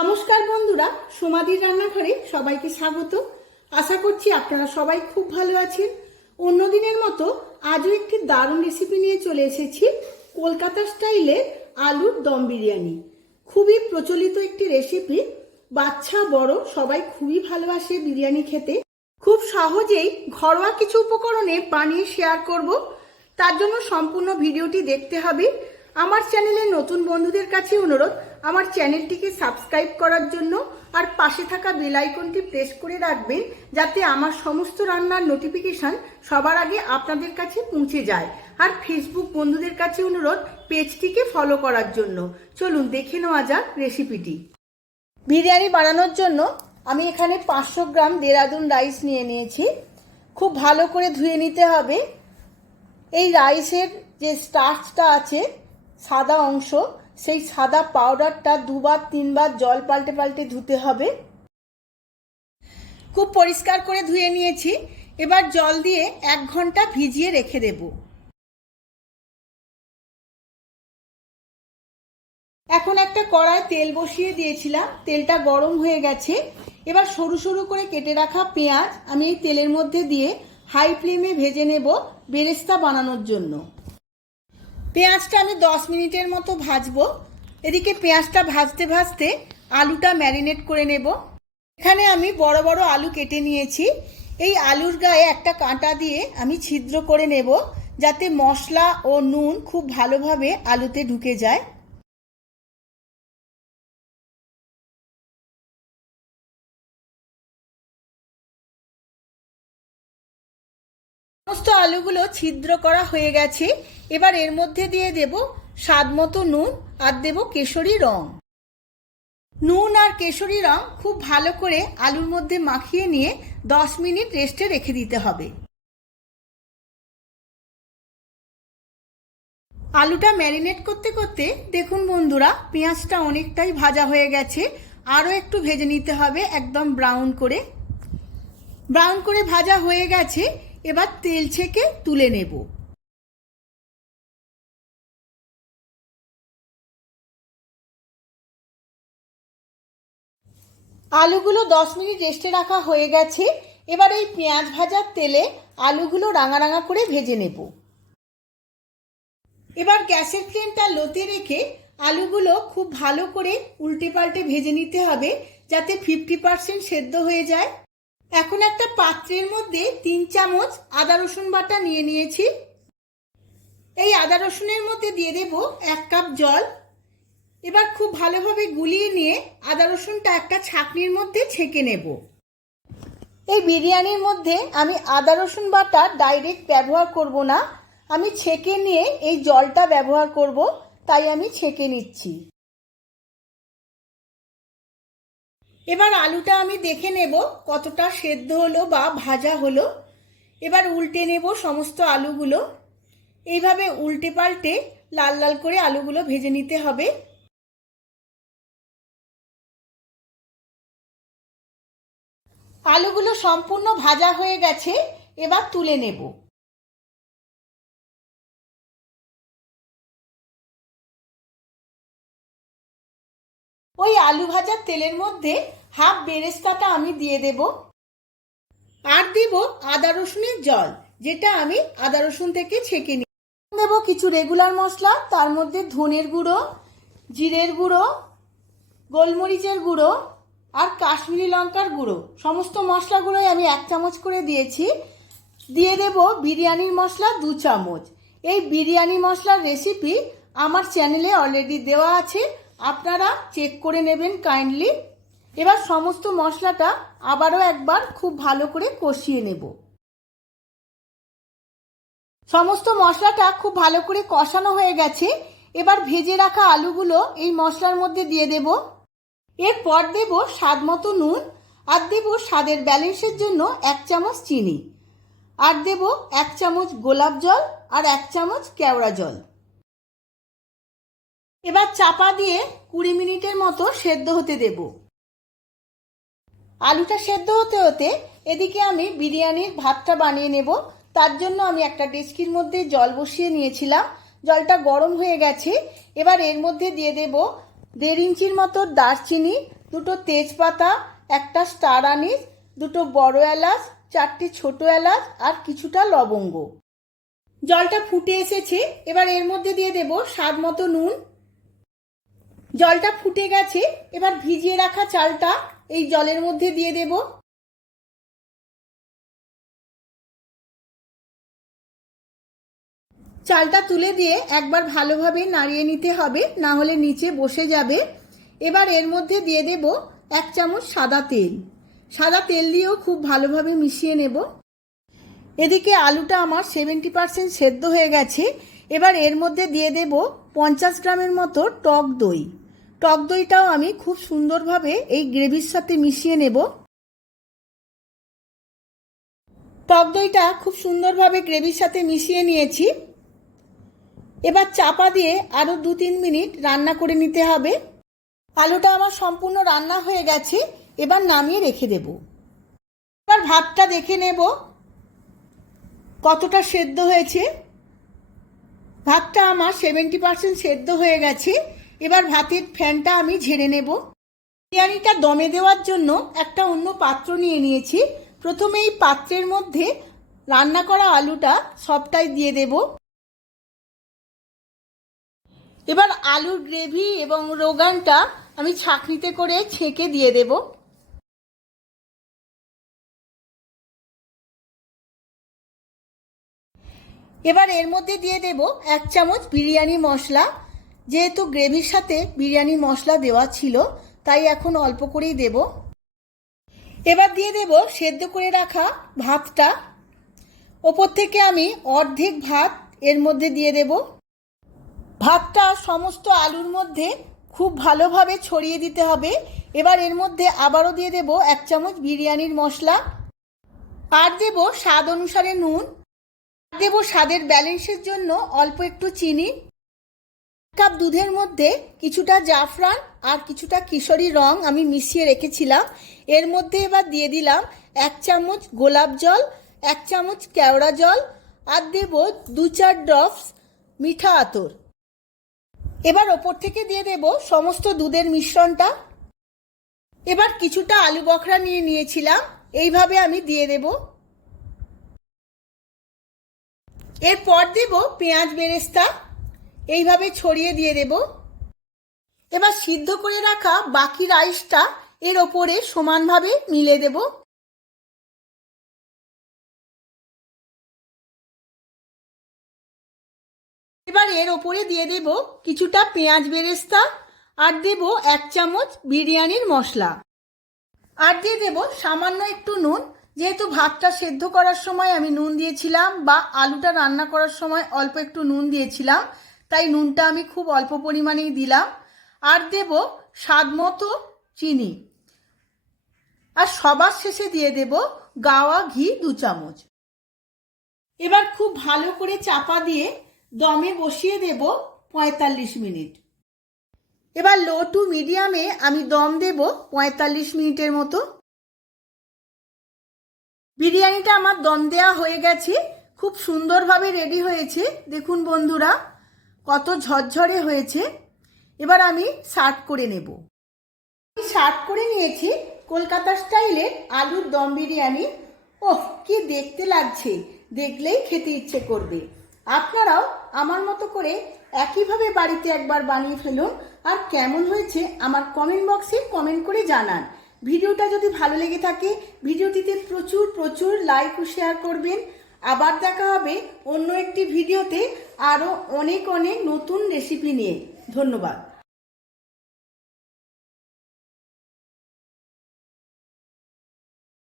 নমস্কার বন্ধুরা, সোমাদির রান্নাঘরে সবাইকে স্বাগত। আশা করছি আপনারা সবাই খুব ভালো আছেন। অন্যদিনের মতো আজও একটি দারুণ রেসিপি নিয়ে চলে এসেছি। কলকাতা স্টাইলের আলুর দম বিরিয়ানি। খুবই প্রচলিত একটি রেসিপি। বাচ্চা বড় সবাই খুবই ভালোবাসে বিরিয়ানি খেতে। খুব সহজেই ঘরোয়া কিছু উপকরণে বানিয়ে শেয়ার করব। তার জন্য সম্পূর্ণ ভিডিওটি দেখতে হবে। আমার চ্যানেলে নতুন বন্ধুদের কাছে অনুরোধ, আমার চ্যানেলটিকে সাবস্ক্রাইব করার জন্য আর পাশে থাকা বেল আইকনটি প্রেস করে রাখবেন, যাতে আমার সমস্ত রান্নার নোটিফিকেশন সবার আগে আপনাদের কাছে পৌঁছে যায়। আর ফেসবুক বন্ধুদের কাছে অনুরোধ, পেজটিকে ফলো করার জন্য। চলুন দেখে নেওয়া যাক রেসিপিটি। বিরিয়ানি বানানোর জন্য আমি এখানে 500 গ্রাম দেরাদুন রাইস নিয়ে নিয়েছি। খুব ভালো করে ধুয়ে নিতে হবে। এই রাইসের যে স্টার্চটা আছে, সাদা অংশ, সেই সাদা পাউডারটা 2-3 জল পাল্টে পাল্টে ধুতে হবে। খুব পরিষ্কার করে ধুয়ে নিয়েছি। এবার জল দিয়ে 1 ঘন্টা ভিজিয়ে রেখে দেব। এখন একটা কড়ায় তেল বসিয়ে দিয়েছিলাম, তেলটা গরম হয়ে গেছে। এবার সরু সরু করে কেটে রাখা পেঁয়াজ আমি এই তেলের মধ্যে দিয়ে হাই ফ্লেমে ভেজে নেব বেরেস্তা বানানোর জন্য। পেঁয়াজটা আমি 10 মিনিটের মতো ভাজবো। এদিকে পেঁয়াজটা ভাজতে ভাজতে আলুটা ম্যারিনেট করে নেব। এখানে আমি বড় বড় আলু কেটে নিয়েছি। এই আলুর গায়ে একটা কাঁটা দিয়ে আমি ছিদ্র করে নেব, যাতে মশলা ও নুন খুব ভালোভাবে আলুতে ঢুকে যায়। সমস্ত আলুগুলো ছিদ্র করা হয়ে গেছে। এবার এর মধ্যে দিয়ে দেব স্বাদ মতো নুন আর দেব কেশরী রং। নুন আর কেশরী রং খুব ভালো করে আলুর মধ্যে মাখিয়ে নিয়ে 10 মিনিট রেস্টে রেখে দিতে হবে। আলুটা ম্যারিনেট করতে করতে দেখুন বন্ধুরা, পেঁয়াজটা অনেকটাই ভাজা হয়ে গেছে। আরও একটু ভেজে নিতে হবে, একদম ব্রাউন করে। ব্রাউন করে ভাজা হয়ে গেছে। এবার তেল ছেঁকে তুলে নেব। আলুগুলো 10 মিনিট রেস্টে রাখা হয়ে গেছে। এবার এই পেঁয়াজ ভাজার তেলে আলুগুলো রাঙা রাঙা করে ভেজে নেব। এবার গ্যাসের ফ্লেমটা লোতে রেখে আলুগুলো খুব ভালো করে উল্টে পাল্টে ভেজে নিতে হবে, যাতে 50% সেদ্ধ হয়ে যায়। এখন একটা পাত্রের মধ্যে 3 চামচ আদা রসুন বাটা নিয়ে নিয়েছি। এই আদা রসুনের মধ্যে দিয়ে দেব 1 কাপ জল। এবার খুব ভালোভাবে গুলিয়ে নিয়ে আদা রসুনটা একটা ছাঁকনির মধ্যে ছেঁকে নেব। এই বিরিয়ানির মধ্যে আমি আদা রসুন বাটা ডাইরেক্ট ব্যবহার করব না, আমি ছেঁকে নিয়ে এই জলটা ব্যবহার করব, তাই আমি ছেঁকে নিচ্ছি। এবার আলুটা আমি দেখে নেব কতটা সেদ্ধ হলো বা ভাজা হলো। এবার উল্টে নেব সমস্ত আলুগুলো। এইভাবে উল্টে পাল্টে লাল লাল করে আলুগুলো ভেজে নিতে হবে। আলুগুলো সম্পূর্ণ ভাজা হয়ে গেছে। এবার তুলে নেব। ওই আলু ভাজার তেলের মধ্যে হাফ বেরেস্তাটা আমি দিয়ে দেব। আর দেব আদা রসুনের জল, যেটা আমি আদা রসুন থেকে ছেঁকে নিই। দেব কিছু রেগুলার মশলা, তার মধ্যে ধনের গুঁড়ো, জিরের গুঁড়ো, গোলমরিচের গুঁড়ো আর কাশ্মীরি লঙ্কার গুঁড়ো। সমস্ত মশলাগুলোই আমি 1 চামচ করে দিয়েছি। দিয়ে দেব বিরিয়ানির মশলা 2 চামচ। এই বিরিয়ানি মশলার রেসিপি আমার চ্যানেলে অলরেডি দেওয়া আছে, আপনারা চেক করে নেবেন কাইন্ডলি। এবার সমস্ত মশলাটা আবারও একবার খুব ভালো করে কষিয়ে নেব। সমস্ত মশলাটা খুব ভালো করে কষানো হয়ে গেছে। এবার ভেজে রাখা আলুগুলো এই মশলার মধ্যে দিয়ে দেব। এরপর দেব স্বাদ মতো নুন, আর দেব স্বাদের ব্যালেন্সের জন্য 1 চামচ চিনি, আর দেব 1 চামচ গোলাপ জল আর 1 চামচ কেওড়া জল। এবার চাপা দিয়ে 20 মিনিটের মতো সেদ্ধ হতে দেব। আলুটা সেদ্ধ হতে হতে এদিকে আমি বিরিয়ানির ভাতটা বানিয়ে নেব। তার জন্য আমি একটা ডেচকির মধ্যে জল বসিয়ে নিয়েছিলাম। জলটা গরম হয়ে গেছে। এবার এর মধ্যে দিয়ে দেব 1.5 ইঞ্চির মতো দারচিনি, দুটো তেজপাতা, একটা স্টার আনিস, দুটো বড় এলাচ, 4টে ছোট এলাচ আর কিছুটা লবঙ্গ। জলটা ফুটে এসেছে, এবার এর মধ্যে দিয়ে দেব স্বাদ মতো নুন। জলটা ফুটে গেছে, এবার ভিজিয়ে রাখা চালটা এই জলের মধ্যে দিয়ে দেব। চালটা তুলে দিয়ে একবার ভালোভাবে নাড়িয়ে নিতে হবে, না হলে নিচে বসে যাবে। এবার এর মধ্যে দিয়ে দেব 1 চামচ সাদা তেল। সাদা তেল দিয়েও খুব ভালোভাবে মিশিয়ে নেব। এদিকে আলুটা আমার 70% সেদ্ধ হয়ে গেছে। এবার এর মধ্যে দিয়ে দেব 50 গ্রামের মতো টক দই। টক দইটাও আমি খুব সুন্দরভাবে এই গ্রেভির সাথে মিশিয়ে নেব। টক দইটা খুব সুন্দরভাবে গ্রেভির সাথে মিশিয়ে নিয়েছি। এবার চাপা দিয়ে আরও 2-3 মিনিট রান্না করে নিতে হবে। আলুটা আমার সম্পূর্ণ রান্না হয়ে গেছে, এবার নামিয়ে রেখে দেব। এবার ভাতটা দেখে নেব কতটা সেদ্ধ হয়েছে। ভাতটা আমার 70% সেদ্ধ হয়ে গেছে। এবার ভাতের ফ্যানটা আমি ঝেড়ে নেব। বিরিয়ানিটা দমে দেওয়ার জন্য একটা অন্য পাত্র নিয়ে নিয়েছি। প্রথমে এই পাত্রের মধ্যে রান্না করা আলুটা সবটাই দিয়ে দেব। এবার আলুর গ্রেভি এবং রোগানটা আমি ছাঁকনিতে করে ছেঁকে দিয়ে দেব। এবার এর মধ্যে দিয়ে দেব 1 চামচ বিরিয়ানি মশলা। যেহেতু গ্রেভির সাথে বিরিয়ানি মশলা দেওয়া ছিল, তাই এখন অল্প করেই দেব। এবার দিয়ে দেব সেদ্ধ করে রাখা ভাতটা। ওপর থেকে আমি অর্ধেক ভাত এর মধ্যে দিয়ে দেব। ভাতটা সমস্ত আলুর মধ্যে খুব ভালোভাবে ছড়িয়ে দিতে হবে। এবার এর মধ্যে আবারও দিয়ে দেব 1 চামচ বিরিয়ানির মশলা, আর দেব স্বাদ অনুসারে নুন, দেব স্বাদের ব্যালেন্সের জন্য অল্প একটু চিনি। 1 কাপ দুধের মধ্যে কিছুটা জাফরান আর কিছুটা কিশোরী রং আমি মিশিয়ে রেখেছিলাম। এর মধ্যে এবার দিয়ে দিলাম 1 চামচ গোলাপ জল, 1 চামচ কেওড়া জল, আর দেব 2-4 ড্রপস মিঠা আতর। এবার ওপর থেকে দিয়ে দেব সমস্ত দুধের মিশ্রণটা। এবার কিছুটা আলু বখরা নিয়ে নিয়েছিলাম, এইভাবে আমি দিয়ে দেব। এরপর দেব পেঁয়াজ বেরেস্তা, এইভাবে ছড়িয়ে দিয়ে দেব। এবার সিদ্ধ করে রাখা বাকি রাইসটা এর ওপরে সমানভাবে মিলে দেব। এবার এর ওপরে দিয়ে দেব কিছুটা পেঁয়াজ বেরেস্তা, আর দেব 1 চামচ বিরিয়ানির মশলা, আর দিয়ে দেব সামান্য একটু নুন। যেহেতু ভাতটা সেদ্ধ করার সময় আমি নুন দিয়েছিলাম, বা আলুটা রান্না করার সময় অল্প একটু নুন দিয়েছিলাম, তাই নুনটা আমি খুব অল্প পরিমাণেই দিলাম। আর দেব স্বাদ মতো চিনি, আর সবার শেষে দিয়ে দেব গাওয়া ঘি 2 চামচ। এবার খুব ভালো করে চাপা দিয়ে দমে বসিয়ে দেব 45 মিনিট। এবার লো টু মিডিয়ামে আমি দম দেব 45 মিনিটের মতো। বিরিয়ানিটা আমার দম দেওয়া হয়ে গেছে, খুব সুন্দরভাবে রেডি হয়েছে। দেখুন বন্ধুরা কত ঝরঝরে হয়েছে। এবার আমি সার্ভ করে নেব। সার্ভ করে নিয়েছি কলকাতা স্টাইলের আলুর দম বিরিয়ানি। ওহ, কি দেখতে লাগছে, দেখলেই খেতে ইচ্ছে করবে। আপনারাও আমার মতো করে একইভাবে বাড়িতে একবার বানিয়ে ফেলুন, আর কেমন হয়েছে আমার কমেন্ট বক্সে কমেন্ট করে জানান। ভিডিওটা যদি ভালো লেগে থাকে ভিডিওটিতে প্রচুর প্রচুর লাইক ও শেয়ার করবেন। আবার দেখা হবে অন্য একটি ভিডিওতে আরও অনেক অনেক নতুন রেসিপি নিয়ে। ধন্যবাদ।